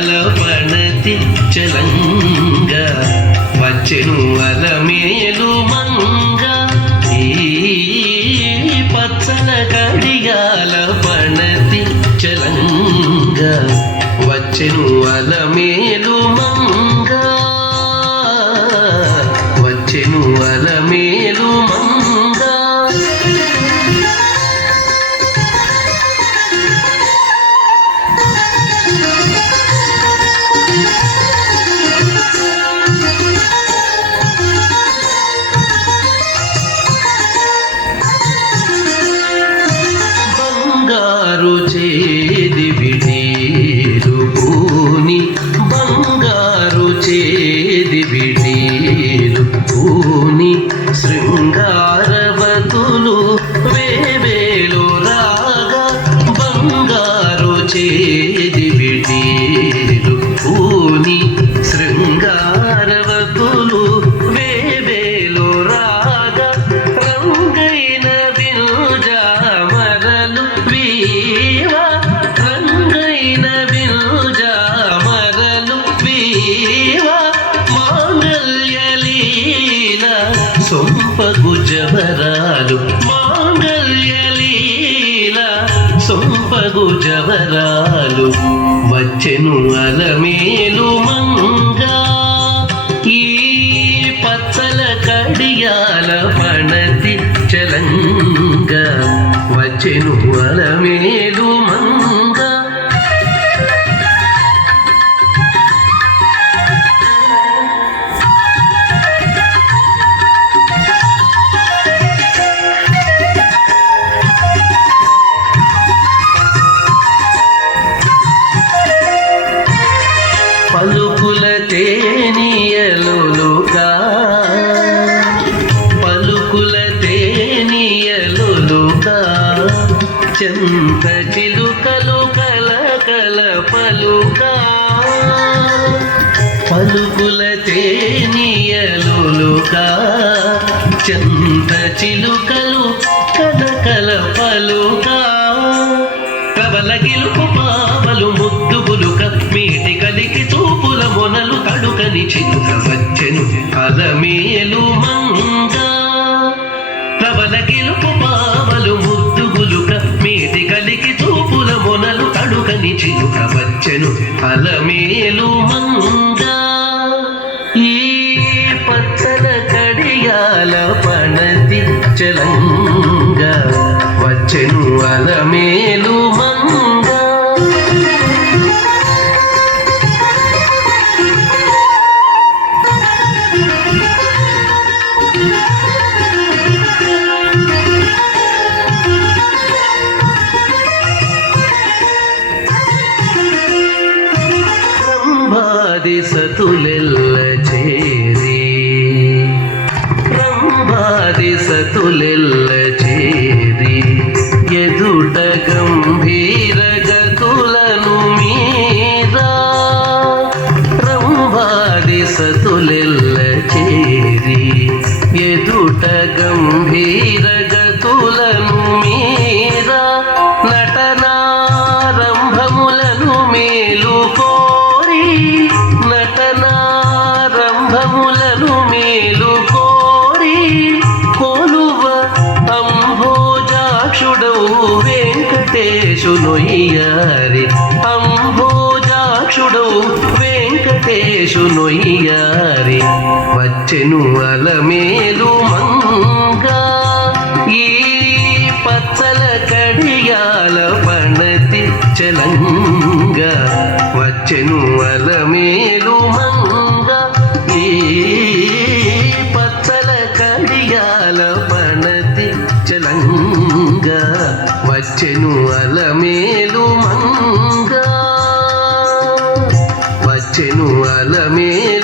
కడియాల పణతి చలంగా వచ్చెను అలమేలు మంగ ఈ పచ్చల కడియాల పణతి చలంగా వచ్చెను అలమేలు మంగ వచ్చెను అలమేలు మంగ బంగారు చేది విడీరు పూని బంగారు చేది విడీరు పూని శృంగారవతులు వేవేలు రాగా బంగారు చేది విడీరు పూని శృంగారవతులు వేవేలు రాగా రంగైన వినుజామరలు వీవా రంగైన వినుజామరలు వీవా మాంగళ్యలీల సొంపగు జవరాలు మాంగళ్యలీల సొంపగు జవరాలు వచ్చెను అలమేలు మంగ ఈ పచ్చల కడియాల పణతి చలంగా వచ్చెను అలమేలు మంగ పలుకుల తేనియలుగా పలుకుల తేనియలుగా చెంత చిలుకలు కలకల పలుకా పలుకుల తేనియలుగా చెంత చిలుకలు కలకల పలుకా ప్రబల గిలుపు పావలు ముద్దు బులుక మీటి కలికి చూపుల మొనలు తడుకని చిలుక వచ్చెను అలమేలు మంగ ప్రబల గిలుపు పావలు ముద్దు బులుక మీటి కలికి చూపుల మొనలు తడుకని చిలుక వచ్చెను అలమేలు మంగ ఈ పచ్చల కడియాల పణతి చలంగా వచ్చెను అలమేలు మంగ రంభాది సతులెల్ల చేరి రంభాది సతులెల్ల చేరి ఎదుట గంభీర గతులను మీరా రంభాది సతులెల్ల చేరి ఎదుట గంభీర గతులను మీరా నటనారంభములను మేలు కోరి నటనారంభములను మేలు కోరి కొలువ అంభోజాక్షుడవు వెంకటేశునొయ్యారి అంభోజాక్షుడవు వెంకటేశునొయ్యారి వచ్చెను అలమేలు మంగ ఈ పచ్చల కడియాల పణతి చలంగా వచ్చెను అలమేలు మంగ ఈ పచ్చల కడియాల పణతి చలంగా వచ్చెను అలమేలు మంగ వచ్చెను అలమేలు